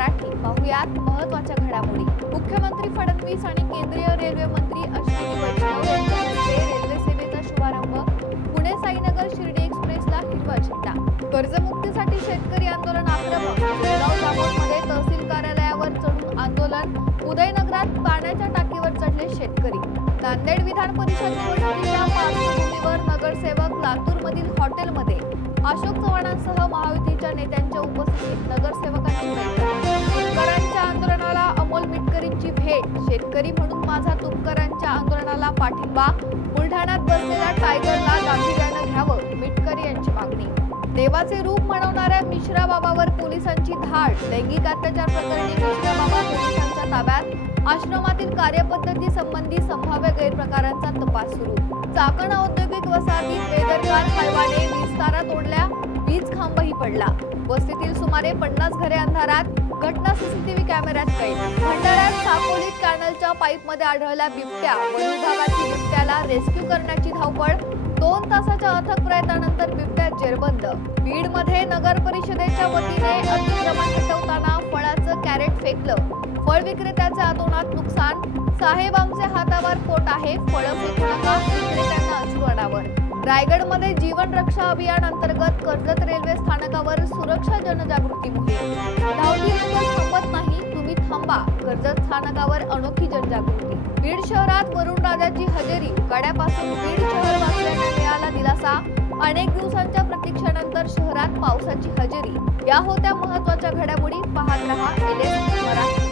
मराठी पाहुयात महत्त्वाच्या घडामोडी। मुख्यमंत्री फडणवीस आणि केंद्रीय रेल्वे मंत्री अश्विनी वैष्णव यांच्या हस्ते रेल्वे सेवेचा शुभारंभ। पुणे साईनगर शिर्डी एक्सप्रेसला हिरवा झेंडा। कर्जमुक्तीसाठी शेतकरी आंदोलन आक्रमक। जळगाव जामोदमध्ये तहसील कार्यालयावर चढून आंदोलन। उदयनगरात पाण्याच्या टाकीवर चढले शेतकरी। नांदेड विधान परिषद निवडणुकीच्या पार्श्वभूमीवर नगरसेवक लातूरमधील हॉटेलमध्ये अशोक चव्हाणांसह महायुतीच्या नेत्यांच्या उपस्थितीत नगरसेवकांची बैठक। तुपकरांच्या आंदोलनाला अमोल मिटकरींची भेट। शेतकरी म्हणून माझा तुपकरांच्या आंदोलनाला पाठिंबा। बुलढाण्यात बसलेल्या टायगरला गांभीर्यानं घ्यावं, मिटकरी यांची मागणी। देवाचे रूप म्हणवणाऱ्या मिश्रा बाबावर पोलिसांची धाड। लैंगिक अत्याचार प्रकरणी मिश्रा बाबा पोलिसांच्या ताब्यात। आश्रमातील कार्यपद्धती संबंधी संभाव्य गैरप्रकारांचा तपास सुरू। चाकण औद्योगिक वसाहतीत बेदरकार हैवाने वीज तारा तोडल्या, वीज खांबही पडला। वस्तीतील सुमारे 50 घरे अंधारात। घटना सीसीटीव्ही कॅमेऱ्यात कैद। भंडाऱ्यात साकोलीत कॅनलच्या पाईपमध्ये आढळला बिबट्या। वन विभागाची बिबट्याला रेस्क्यू करण्याची धावपळ। 2 तासाच्या अथक प्रयत्नानंतर बिबट्या जेरबंद। बीडमध्ये नगर परिषदेच्या वतीने अतिक्रमण हटवताना फळाचं कॅरेट फेकलं। फळ विक्रेत्याचे अतोनात नुकसान। साहेब आमचे हातावर पोट आहे, फळं फेकू नका, विक्रेत्यांना अश्रू अनावर। रायगडमध्ये जीवन रक्षा अभियान अंतर्गत कर्जत रेल्वे स्थानकावर सुरक्षा जनजागृती मोहीम। धावती लोक थांबत नाही, तुम्ही थांबा। कर्जत स्थानकावर अनोखी जनजागृती। बीड शहरात वरुणराजाची हजेरी। गाड्यापासून बीड शहर वाचल्याने मिळाला दिलासा। अनेक दिवसांच्या प्रतीक्षेनंतर शहरात पावसाची हजेरी। या होत्या महत्त्वाच्या घडामोडी। पाहत रहा LS मराठी।